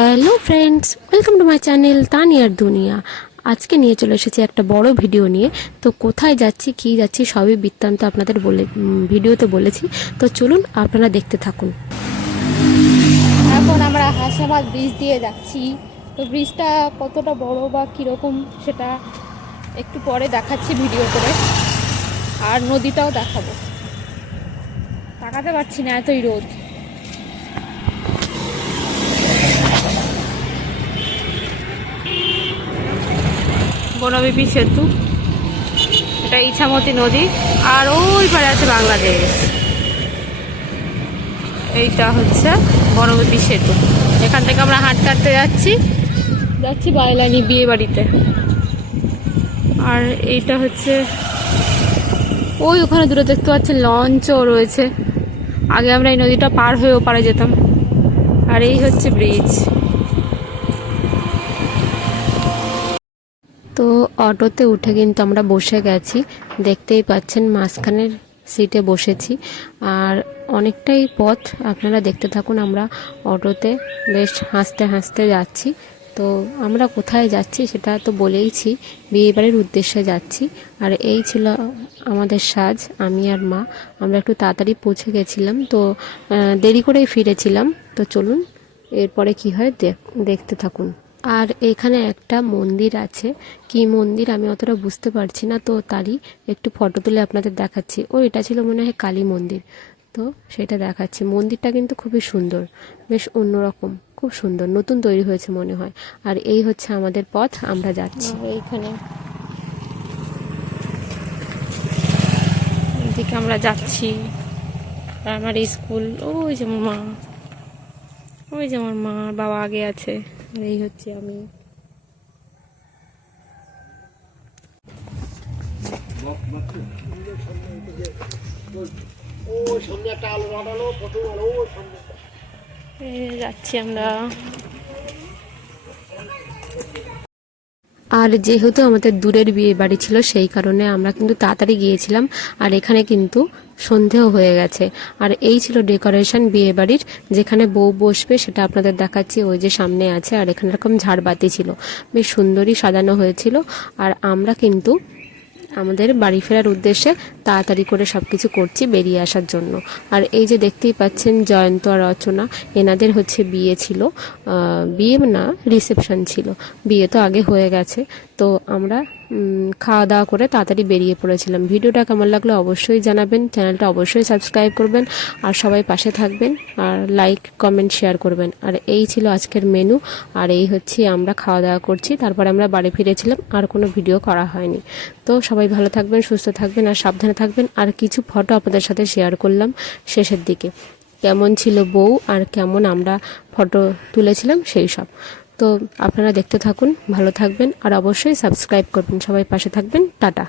Hello friends welcome to my channel তানিয়ার দুনিয়া আজকে নিয়ে চলে এসেছি একটা বড় ভিডিও নিয়ে। তো কোথায় যাচ্ছি, কী যাচ্ছি, সবই বৃত্তান্ত আপনাদের বলে ভিডিওতে বলেছি। তো চলুন আপনারা দেখতে থাকুন। এখন আমরা হাসাবাদ ব্রিজ দিয়ে যাচ্ছি। তো ব্রিজটা কতটা বড় বা কীরকম সেটা একটু পরে দেখাচ্ছি ভিডিও করে। আর নদীটাও দেখাবো। তাকাতে পারছি না এতই রোদ। বনবিপি সেতু এটা ইছামতি নদী। আর ওই পারে আছে বাংলাদেশ। এইটা হচ্ছে বনবিপি সেতু এখান থেকে আমরা হাঁটতে কাটতে যাচ্ছি। যাচ্ছি বাইলানি বিয়ে বাড়িতে। আর এইটা হচ্ছে ওই ওখানে দূরে দেখতে পাচ্ছি লঞ্চও রয়েছে। আগে আমরা এই নদীটা পার হয়ে ওপারে যেতাম। আর এই হচ্ছে ব্রিজ। তো অটোতে উঠে কিন্তু আমরা বসে গেছি। দেখতেই পাচ্ছেন মাঝখানের সিটে বসেছি। আর অনেকটাই পথ আপনারা দেখতে থাকুন, আমরা অটোতে বেশ হাসতে হাসতে যাচ্ছি। তো আমরা কোথায় যাচ্ছি সেটা তো বলেইছি, বিয়েবাড়ির উদ্দেশ্যে যাচ্ছি। আর এই ছিল আমাদের সাজ, আমি আর মা। আমরা একটু তাড়াতাড়ি পৌঁছে গেছিলাম, তো দেরি করেই ফিরেছিলাম। তো চলুন, এরপরে কি হয় দেখ- দেখতে থাকুন। আর এখানে একটা মন্দির আছে। কি মন্দির আমি অতটা বুঝতে পারছি না, তো তারই একটু ফটো তুলে আপনাদের দেখাচ্ছি। ও, এটা ছিল মনে হয় কালী মন্দির। তো সেটা দেখাচ্ছি। মন্দিরটা কিন্তু খুবই সুন্দর, বেশ অন্যরকম, খুব সুন্দর, নতুন তৈরি হয়েছে মনে হয়। আর এই হচ্ছে আমাদের পথ, আমরা যাচ্ছি। এইখানে। এদিকে আমরা যাচ্ছি। আমার স্কুল, ওই যে মা, ওই যে আমার মা, বাবা আগে আছে। এই হচ্ছে আমি। যাচ্ছি আমরা। আর যেহেতু আমাদের দূরের বিয়ে বাড়ি ছিল, সেই কারণে আমরা কিন্তু তাড়াতাড়ি গিয়েছিলাম। আর এখানে কিন্তু সন্ধেও হয়ে গেছে। আর এই ছিল ডেকোরেশন বিয়ে বাড়ির। যেখানে বউ বসবে, সেটা আপনাদের দেখাচ্ছি। ওই যে সামনে আছে, আর এখানে এরকম ঝাড়বাতি ছিল। বেশ সুন্দরই সাজানো হয়েছিল। আর আমরা কিন্তু আমাদের বাড়ি ফেরার উদ্দেশ্যে তাড়াতাড়ি করে সব কিছু করছি বেরিয়ে আসার জন্য। আর এই যে দেখতেই পাচ্ছেন জয়ন্ত আর রচনা এনাদের হচ্ছে বিয়ে ছিল। বিয়ে না রিসেপশন ছিল। বিয়ে তো আগে হয়ে গেছে। তো আমরা খাওয়া দাওয়া করে তাড়াতাড়ি বেরিয়ে পড়েছিলাম। ভিডিওটা কেমন লাগল অবশ্যই জানাবেন, চ্যানেলটা অবশ্যই সাবস্ক্রাইব করবেন, আর সবাই পাশে থাকবেন, আর লাইক, কমেন্ট, শেয়ার করবেন। আর এই ছিল আজকের মেনু, আর এই হচ্ছে আমরা খাওয়া দাওয়া করছি, তারপর আমরা বাড়ি ফিরেছিলাম, আর কোনো ভিডিও করা হয়নি। তো সবাই ভালো থাকবেন, সুস্থ থাকবেন, আর সাবধানে থাকবেন। আর কিছু ফটো আপনাদের সাথে শেয়ার করলাম শেষের দিকে। কেমন ছিল বউ, আর কেমন আমরা ফটো তুলেছিলাম, সেই সব। তো আপনারা দেখতে থাকুন ভালো থাকবেন আর অবশ্যই সাবস্ক্রাইব করবেন। সবাই পাশে থাকবেন। টাটা।